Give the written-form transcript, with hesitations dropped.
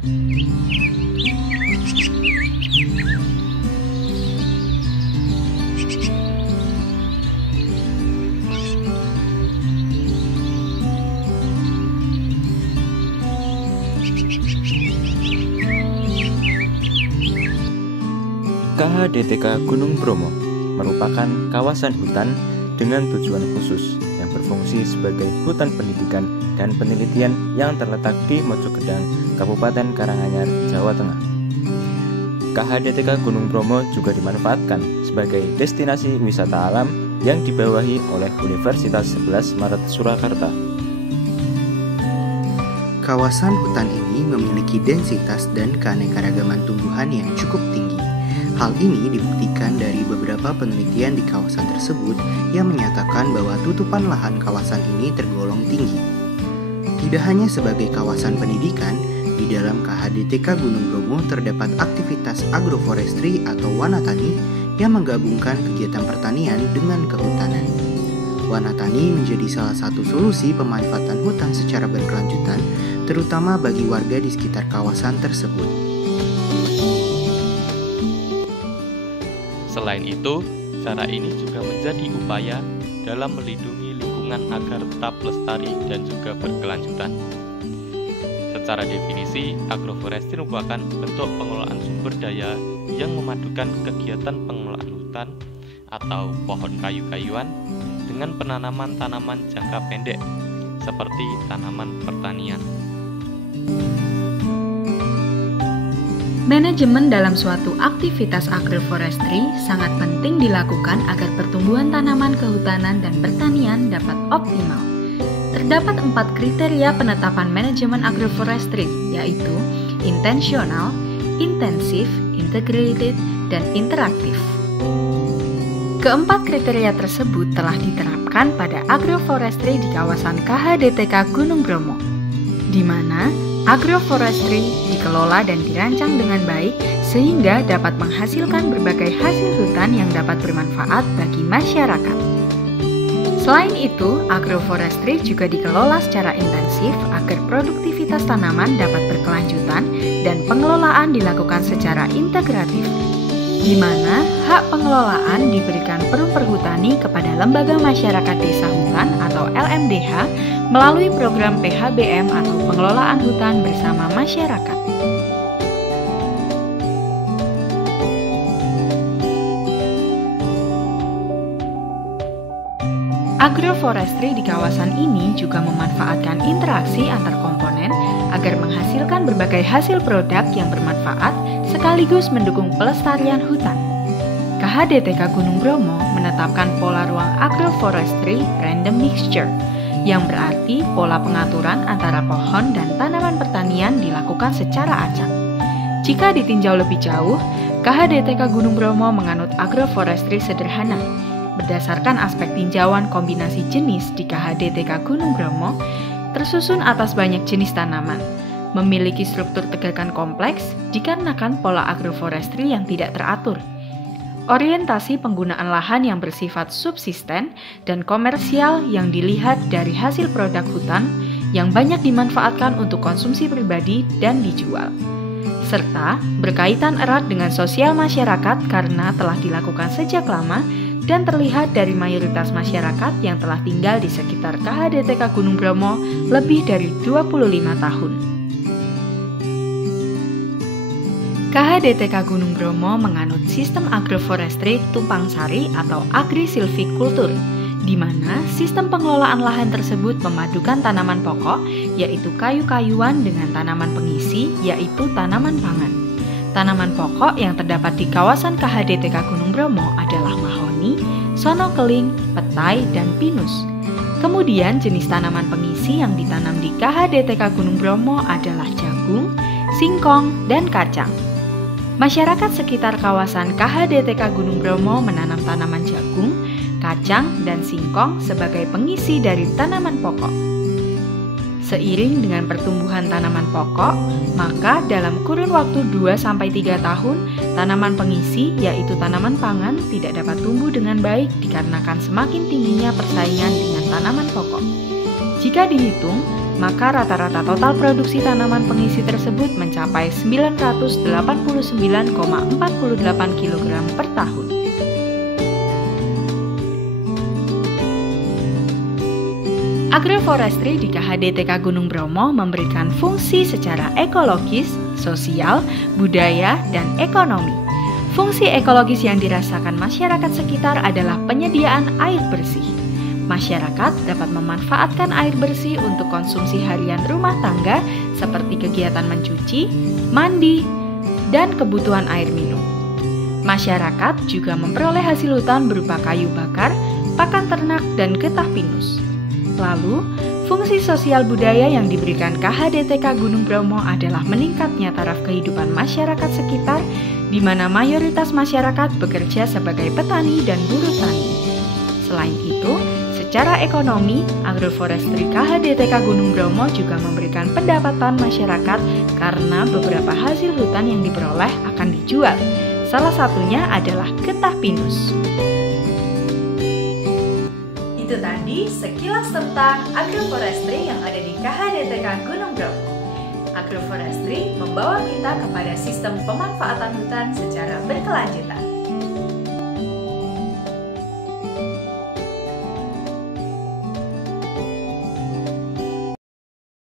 KHDTK Gunung Bromo merupakan kawasan hutan dengan tujuan khusus yang berfungsi sebagai hutan pendidikan dan penelitian yang terletak di Mojokedang, Kabupaten Karanganyar, Jawa Tengah. KHDTK Gunung Bromo juga dimanfaatkan sebagai destinasi wisata alam yang dibawahi oleh Universitas 11 Maret Surakarta. Kawasan hutan ini memiliki densitas dan keanekaragaman tumbuhan yang cukup tinggi. Hal ini dibuktikan dari beberapa penelitian di kawasan tersebut yang menyatakan bahwa tutupan lahan kawasan ini tergolong tinggi. Tidak hanya sebagai kawasan pendidikan, di dalam KHDTK Gunung Bromo terdapat aktivitas agroforestry atau wanatani yang menggabungkan kegiatan pertanian dengan kehutanan. Wanatani menjadi salah satu solusi pemanfaatan hutan secara berkelanjutan, terutama bagi warga di sekitar kawasan tersebut. Selain itu, cara ini juga menjadi upaya dalam melindungi lingkungan agar tetap lestari dan juga berkelanjutan. Secara definisi, agroforestry merupakan bentuk pengelolaan sumber daya yang memadukan kegiatan pengelolaan hutan atau pohon kayu-kayuan dengan penanaman tanaman jangka pendek, seperti tanaman pertanian. Manajemen dalam suatu aktivitas agroforestry sangat penting dilakukan agar pertumbuhan tanaman kehutanan dan pertanian dapat optimal. Terdapat 4 kriteria penetapan manajemen agroforestry, yaitu intensional, intensif, integrated, dan interaktif. Keempat kriteria tersebut telah diterapkan pada agroforestry di kawasan KHDTK Gunung Bromo, di mana agroforestry dikelola dan dirancang dengan baik sehingga dapat menghasilkan berbagai hasil hutan yang dapat bermanfaat bagi masyarakat. Selain itu, agroforestry juga dikelola secara intensif agar produktivitas tanaman dapat berkelanjutan dan pengelolaan dilakukan secara integratif, di mana hak pengelolaan diberikan perum perhutani kepada Lembaga Masyarakat Desa Hutan atau LMDH melalui program PHBM atau pengelolaan hutan bersama masyarakat. Agroforestry di kawasan ini juga memanfaatkan interaksi antar komponen agar menghasilkan berbagai hasil produk yang bermanfaat sekaligus mendukung pelestarian hutan. KHDTK Gunung Bromo menetapkan pola ruang agroforestry random mixture, yang berarti pola pengaturan antara pohon dan tanaman pertanian dilakukan secara acak. Jika ditinjau lebih jauh, KHDTK Gunung Bromo menganut agroforestry sederhana. Berdasarkan aspek tinjauan kombinasi jenis di KHDTK Gunung Bromo, tersusun atas banyak jenis tanaman, memiliki struktur tegakan kompleks dikarenakan pola agroforestry yang tidak teratur. Orientasi penggunaan lahan yang bersifat subsisten dan komersial yang dilihat dari hasil produk hutan yang banyak dimanfaatkan untuk konsumsi pribadi dan dijual. Serta berkaitan erat dengan sosial masyarakat karena telah dilakukan sejak lama dan terlihat dari mayoritas masyarakat yang telah tinggal di sekitar KHDTK Gunung Bromo lebih dari 25 tahun. KHDTK Gunung Bromo menganut sistem agroforestry tumpang sari atau agri-silvikultur, di mana sistem pengelolaan lahan tersebut memadukan tanaman pokok, yaitu kayu-kayuan dengan tanaman pengisi, yaitu tanaman pangan. Tanaman pokok yang terdapat di kawasan KHDTK Gunung Bromo adalah mahoni, sono keling, petai, dan pinus. Kemudian jenis tanaman pengisi yang ditanam di KHDTK Gunung Bromo adalah jagung, singkong, dan kacang. Masyarakat sekitar kawasan KHDTK Gunung Bromo menanam tanaman jagung, kacang, dan singkong sebagai pengisi dari tanaman pokok. Seiring dengan pertumbuhan tanaman pokok, maka dalam kurun waktu 2-3 tahun, tanaman pengisi yaitu tanaman pangan tidak dapat tumbuh dengan baik dikarenakan semakin tingginya persaingan dengan tanaman pokok. Jika dihitung, maka rata-rata total produksi tanaman pengisi tersebut mencapai 989,48 kg per tahun. Agroforestry di KHDTK Gunung Bromo memberikan fungsi secara ekologis, sosial, budaya, dan ekonomi. Fungsi ekologis yang dirasakan masyarakat sekitar adalah penyediaan air bersih. Masyarakat dapat memanfaatkan air bersih untuk konsumsi harian rumah tangga seperti kegiatan mencuci, mandi, dan kebutuhan air minum. Masyarakat juga memperoleh hasil hutan berupa kayu bakar, pakan ternak, dan getah pinus. Lalu, fungsi sosial budaya yang diberikan KHDTK Gunung Bromo adalah meningkatnya taraf kehidupan masyarakat sekitar, di mana mayoritas masyarakat bekerja sebagai petani dan buruh tani. Selain itu, secara ekonomi, Agroforestry KHDTK Gunung Bromo juga memberikan pendapatan masyarakat karena beberapa hasil hutan yang diperoleh akan dijual. Salah satunya adalah getah pinus. Itu tadi sekilas tentang agroforestry yang ada di KHDTK Gunung Bromo. Agroforestry membawa kita kepada sistem pemanfaatan hutan secara berkelanjutan.